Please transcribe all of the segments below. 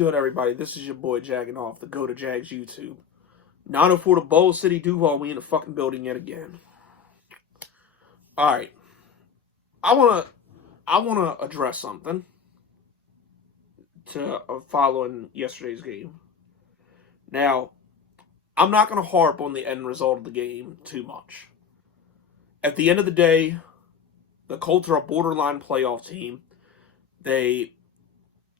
good, everybody? This is your boy Jagging Off, the Go to Jags YouTube. 904 to Bowl City, Duval. We in the fucking building yet again. All right, I wanna address something to following yesterday's game. Now, I'm not gonna harp on the end result of the game too much. At the end of the day, the Colts are a borderline playoff team. They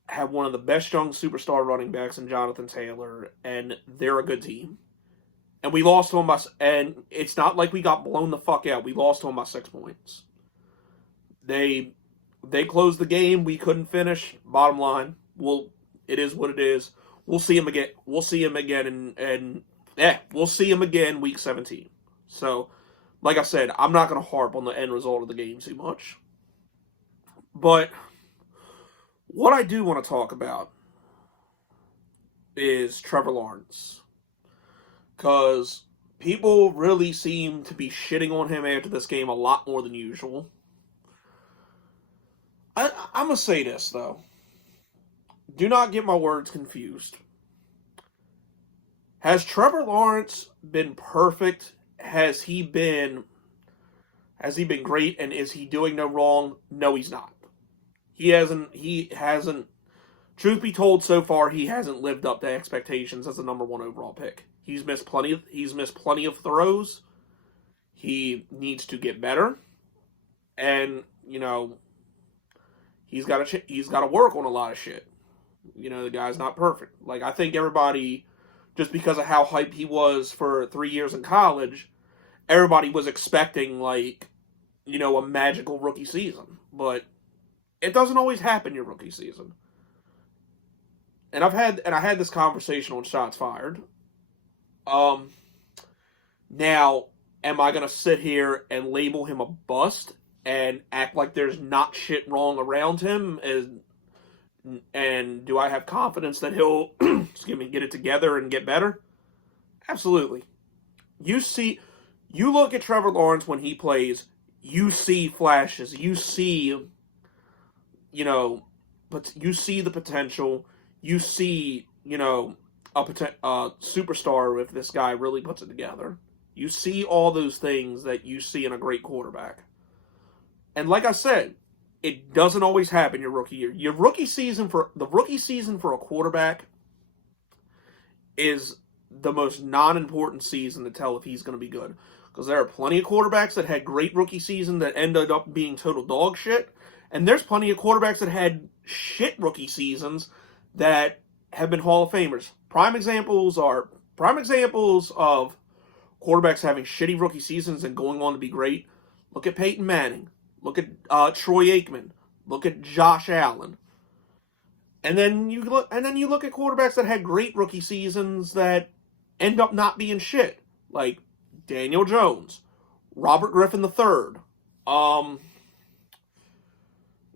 have one of the best young superstar running backs in Jonathan Taylor, and they're a good team. And we lost to them and it's not like we got blown the fuck out. We lost to them by 6 points. They closed the game. We couldn't finish. Bottom line, it is what it is. We'll see him again. We'll see him again, we'll see him again week 17. So, like I said, I'm not going to harp on the end result of the game too much. But what I do want to talk about is Trevor Lawrence. Because people really seem to be shitting on him after this game a lot more than usual. I'm going to say this, though. Do not get my words confused. Has Trevor Lawrence been perfect? Has he been great, and is he doing no wrong? No, he's not. He hasn't, truth be told, so far, he hasn't lived up to expectations as a number one overall pick. He's missed plenty of throws. He needs to get better. And, he's got to work on a lot of shit. The guy's not perfect. Like, I think everybody, just because of how hyped he was for 3 years in college, everybody was expecting, a magical rookie season. But it doesn't always happen your rookie season. And I had this conversation on Shots Fired. Now, am I going to sit here and label him a bust and act like there's not shit wrong around him? And do I have confidence that he'll get it together and get better? Absolutely. You look at Trevor Lawrence when he plays, you see flashes, you see, but you see the potential, you see, a superstar if this guy really puts it together. You see all those things that you see in a great quarterback. And like I said, it doesn't always happen your rookie year. The rookie season for a quarterback is the most non-important season to tell if he's going to be good. Because there are plenty of quarterbacks that had great rookie season that ended up being total dog shit. And there's plenty of quarterbacks that had shit rookie seasons that have been Hall of Famers. Prime examples of quarterbacks having shitty rookie seasons and going on to be great. Look at Peyton Manning. Look at Troy Aikman. Look at Josh Allen. And then you look at quarterbacks that had great rookie seasons that end up not being shit, like Daniel Jones, Robert Griffin III.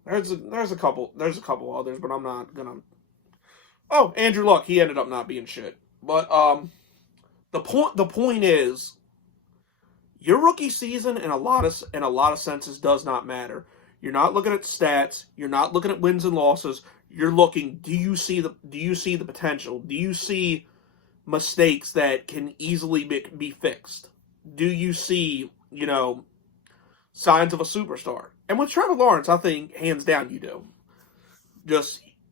There's a couple others, but I'm not gonna. Oh, Andrew Luck, he ended up not being shit. But the point is, your rookie season in a lot of senses does not matter. You're not looking at stats. You're not looking at wins and losses. You're looking. Do you see the potential? Do you see mistakes that can easily be fixed? Do you see signs of a superstar? And with Trevor Lawrence, I think hands down you do.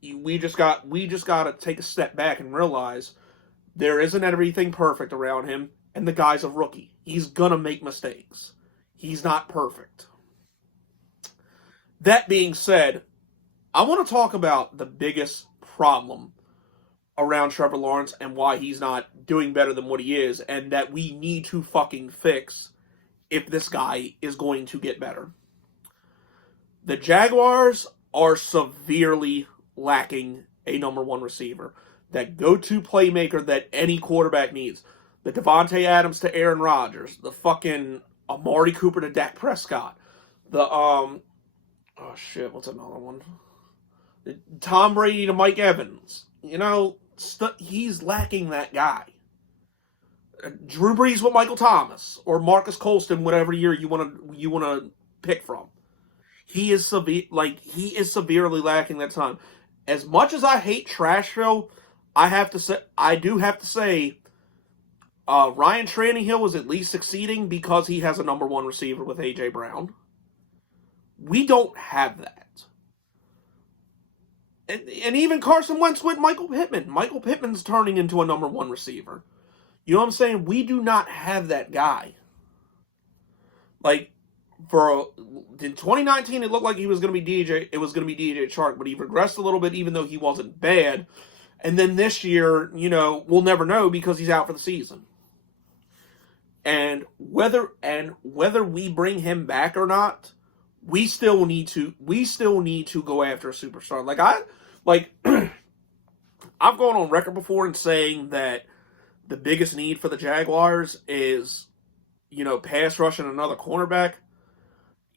We just got to take a step back and realize there isn't everything perfect around him, and the guy's a rookie. He's gonna make mistakes. He's not perfect. That being said, I want to talk about the biggest problem around Trevor Lawrence and why he's not doing better than what he is, and that we need to fucking fix if this guy is going to get better. The Jaguars are severely lacking a number one receiver. That go-to playmaker that any quarterback needs. The Devontae Adams to Aaron Rodgers. The fucking Amari Cooper to Dak Prescott. What's another one? The Tom Brady to Mike Evans. He's lacking that guy. Drew Brees with Michael Thomas or Marcus Colston, whatever year you want to pick from. He is severely lacking that time. as much as I hate Trashville, I do have to say, Ryan Tannehill is at least succeeding because he has a number one receiver with A.J. Brown. We don't have that. And even Carson Wentz with Michael Pittman. Michael Pittman's turning into a number one receiver. You know what I'm saying? We do not have that guy. Like, in 2019, it looked like he was going to be DJ. It was going to be DJ Chark, but he regressed a little bit, even though he wasn't bad. And then this year, we'll never know because he's out for the season. And whether we bring him back or not, we still need to go after a superstar. I've gone on record before in saying that the biggest need for the Jaguars is, pass rush and another cornerback.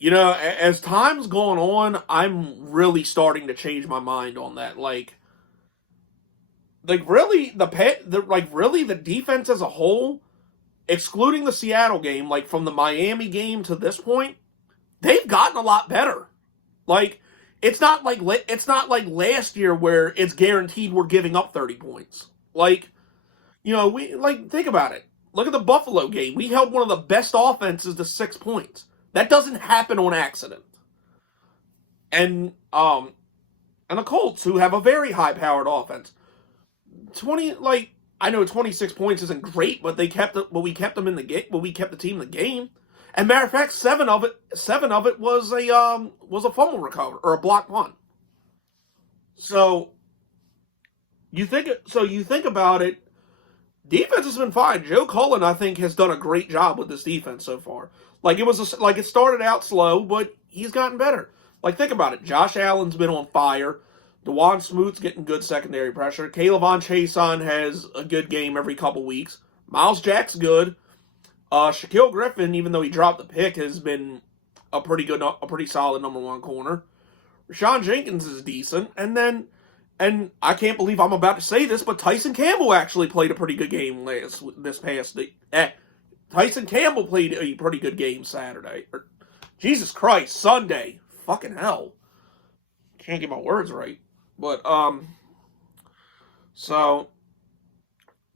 As time's going on, I'm really starting to change my mind on that. Really the defense as a whole, excluding the Seattle game, from the Miami game to this point, they've gotten a lot better. It's not like last year where it's guaranteed we're giving up 30 points. Think about it. Look at the Buffalo game. We held one of the best offenses to 6 points. That doesn't happen on accident. And the Colts, who have a very high-powered offense, I know 26 points isn't great, but we kept them in the game. But we kept the team in the game. And matter of fact, seven of it was a fumble recovery or a block punt. So you think about it. Defense has been fine. Joe Cullen, I think, has done a great job with this defense so far. It started out slow, but he's gotten better. Think about it. Josh Allen's been on fire. DeJuan Smoot's getting good secondary pressure. Kayvon Chason has a good game every couple weeks. Miles Jack's good. Shaquille Griffin, even though he dropped the pick, has been a pretty solid number one corner. Rashawn Jenkins is decent. And I can't believe I'm about to say this, but Tyson Campbell actually played a pretty good game this past week. Tyson Campbell played a pretty good game Saturday. Jesus Christ, Sunday. Fucking hell. Can't get my words right. But, so,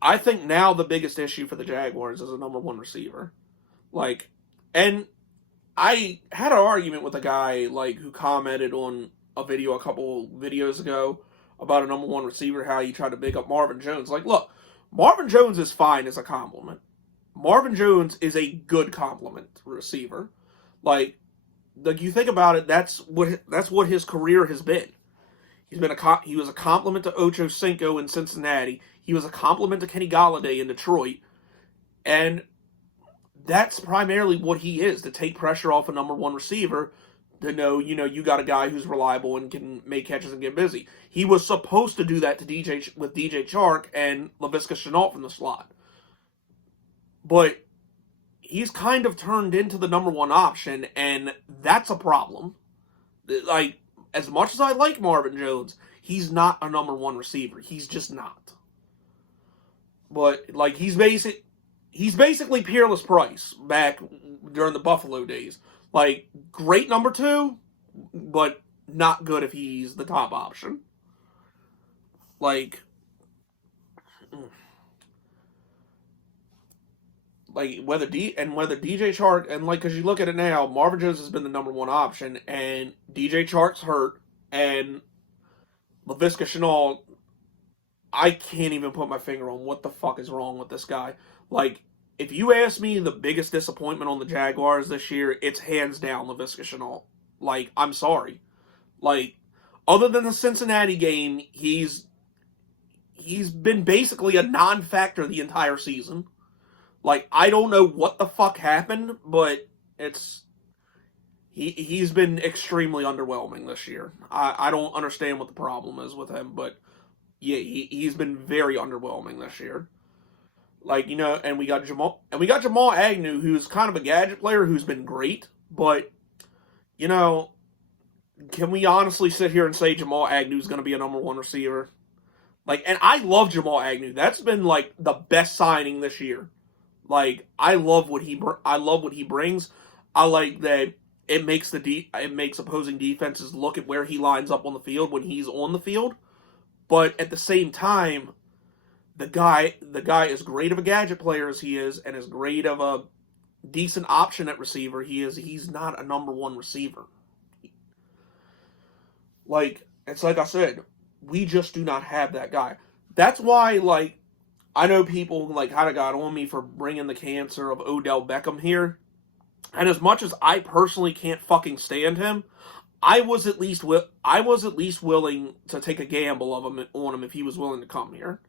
I think now the biggest issue for the Jaguars is a number one receiver. And I had an argument with a guy, who commented on a video a couple videos ago about a number one receiver, how he tried to big up Marvin Jones. Look, Marvin Jones is fine as a compliment. Marvin Jones is a good compliment receiver. You think about it, that's what his career has been. He was a compliment to Ocho Cinco in Cincinnati. He was a compliment to Kenny Golladay in Detroit. And that's primarily what he is, to take pressure off a number one receiver, to know, you got a guy who's reliable and can make catches and get busy. He was supposed to do that with DJ Chark and Laviska Shenault from the slot. But he's kind of turned into the number one option, and that's a problem. As much as I like Marvin Jones, he's not a number one receiver. He's just not. But, he's basically Peerless Price back during the Buffalo days. Great number two, but not good if he's the top option. Whether DJ Chark, and because you look at it now, Marvin Jones has been the number one option, and DJ Chark's hurt, and Laviska Shenault, I can't even put my finger on what the fuck is wrong with this guy. If you ask me the biggest disappointment on the Jaguars this year, it's hands down Laviska Shenault. I'm sorry. Other than the Cincinnati game, he's been basically a non-factor the entire season. I don't know what the fuck happened, but he's been extremely underwhelming this year. I don't understand what the problem is with him, but yeah, he's been very underwhelming this year. And we got Jamal Agnew, who's kind of a gadget player who's been great, but can we honestly sit here and say Jamal Agnew's going to be a number one receiver? And I love Jamal Agnew. That's been the best signing this year. I love what he brings. I like that it makes opposing defenses look at where he lines up on the field when he's on the field. But at the same time, the guy as great of a gadget player as he is, and as great of a decent option at receiver he is, he's not a number one receiver. Like, it's like I said, we just do not have that guy. That's why, like, I know people, like, kind of got on me for bringing the cancer of Odell Beckham here. And as much as I personally can't fucking stand him, I was at least willing to take a gamble on him if he was willing to come here,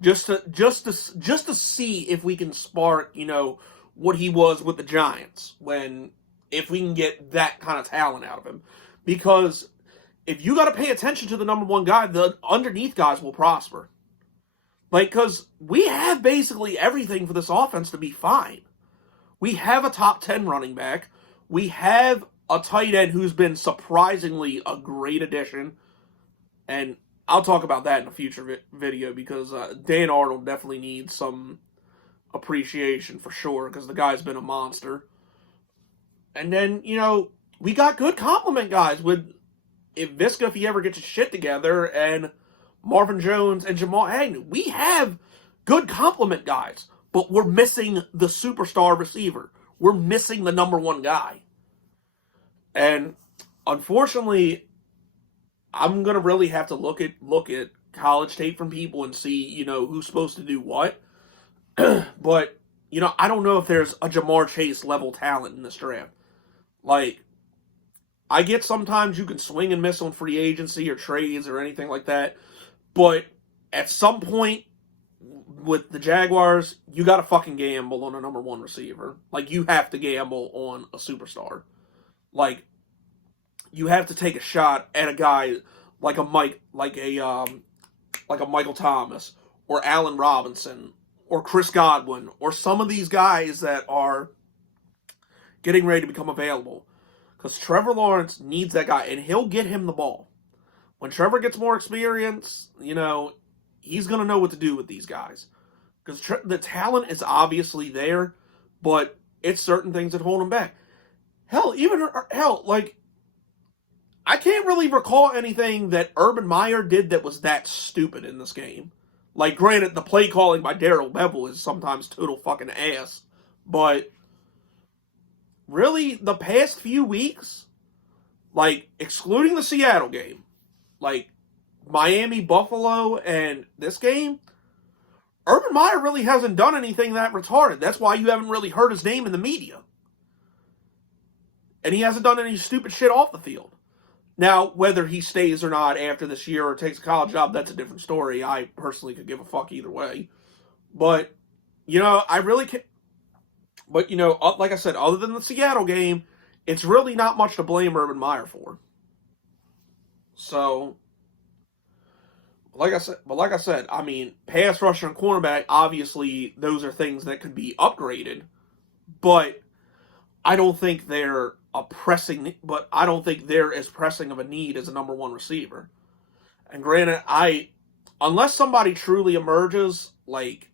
just to see if we can spark, you know, what he was with the Giants, if we can get that kind of talent out of him. Because if you got to pay attention to the number one guy, the underneath guys will prosper. Like, because we have basically everything for this offense to be fine. We have a top 10 running back. We have a tight end who's been surprisingly a great addition. And I'll talk about that in a future video, because Dan Arnold definitely needs some appreciation for sure, because the guy's been a monster. And then, you know, we got good compliment guys with Visca, if he ever gets his shit together, and Marvin Jones and Jamal Agnew. We have good compliment guys, but we're missing the superstar receiver. We're missing the number one guy. And unfortunately, I'm going to really have to look at college tape from people and see, you know, who's supposed to do what. But, you know, I don't know if there's a Jamar Chase level talent in this draft. Like, I get sometimes you can swing and miss on free agency or trades or anything like that. But at some point with the Jaguars, you got to fucking gamble on a number one receiver. Like, you have to gamble on a superstar. Like, you have to take a shot at a guy like a Michael Thomas or Allen Robinson or Chris Godwin or some of these guys that are getting ready to become available. Because Trevor Lawrence needs that guy, and he'll get him the ball. When Trevor gets more experience, you know, he's going to know what to do with these guys. Because the talent is obviously there, but it's certain things that hold him back. Hell, like, I can't really recall anything that Urban Meyer did that was that stupid in this game. Like, granted, the play calling by Darrell Bevell is sometimes total fucking ass, but really, the past few weeks, like, excluding the Seattle game, like, Miami, Buffalo, and this game, Urban Meyer really hasn't done anything that retarded. That's why you haven't really heard his name in the media. And he hasn't done any stupid shit off the field. Now, whether he stays or not after this year or takes a college job, that's a different story. I personally could give a fuck either way. But, you know, I really can't. But, you know, like I said, other than the Seattle game, it's really not much to blame Urban Meyer for. So, like I said, I mean, pass rusher and cornerback, obviously, those are things that could be upgraded. But I don't think they're as pressing of a need as a number one receiver. And granted, unless somebody truly emerges, like,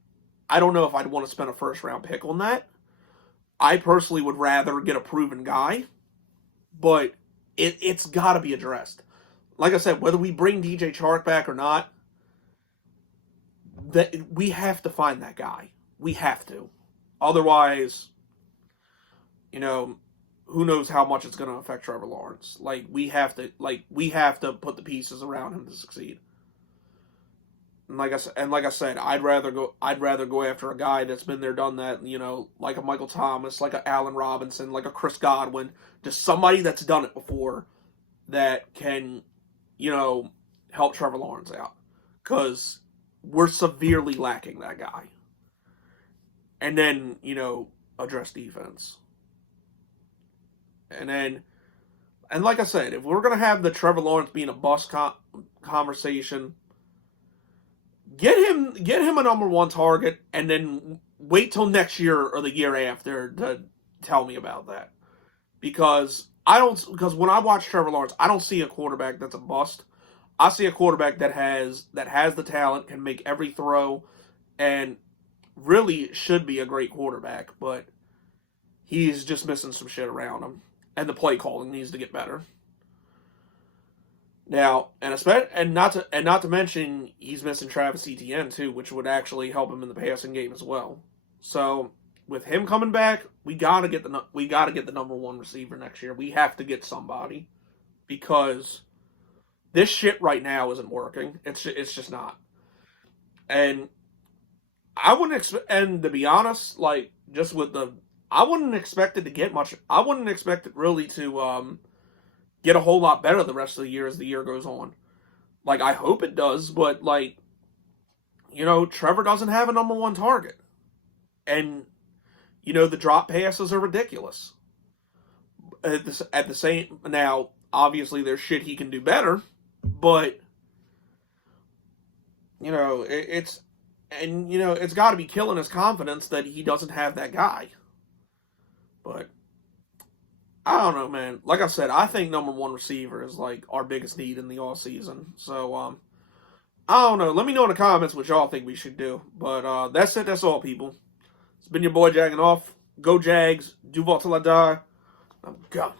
I don't know if I'd want to spend a first round pick on that. I personally would rather get a proven guy, but it's got to be addressed. Like I said, whether we bring DJ Chark back or not, that we have to find that guy. We have to. Otherwise, you know, who knows how much it's going to affect Trevor Lawrence. Like, we have to put the pieces around him to succeed. And like I said, I'd rather go after a guy that's been there, done that, you know, like a Michael Thomas, like a Allen Robinson, like a Chris Godwin, just somebody that's done it before that can, you know, help Trevor Lawrence out. Because we're severely lacking that guy. And then, you know, address defense. And like I said, if we're going to have the Trevor Lawrence being a bust conversation, get him a number one target, and then wait till next year or the year after to tell me about that. Because when I watch Trevor Lawrence, I don't see a quarterback that's a bust. I see a quarterback that has the talent, can make every throw, and really should be a great quarterback, but he's just missing some shit around him. and the play calling needs to get better. Now, and not to mention he's missing Travis Etienne too, which would actually help him in the passing game as well. So with him coming back, we gotta get the number one receiver next year. We have to get somebody because this shit right now isn't working. It's just not. And I wouldn't expect. And to be honest, like just with I wouldn't expect it to get much. I wouldn't expect it really to get a whole lot better the rest of the year as the year goes on. Like, I hope it does, but, like, Trevor doesn't have a number one target. And, the drop passes are ridiculous. At the same, now, obviously there's shit he can do better, but, it's got to be killing his confidence that he doesn't have that guy. But I don't know, man. Like I said, I think number one receiver is like our biggest need in the offseason. So, I don't know. Let me know in the comments what y'all think we should do. But that's it. That's all, people. It's been your boy Jagging Off. Go Jags. Duval till I die. I'm gone.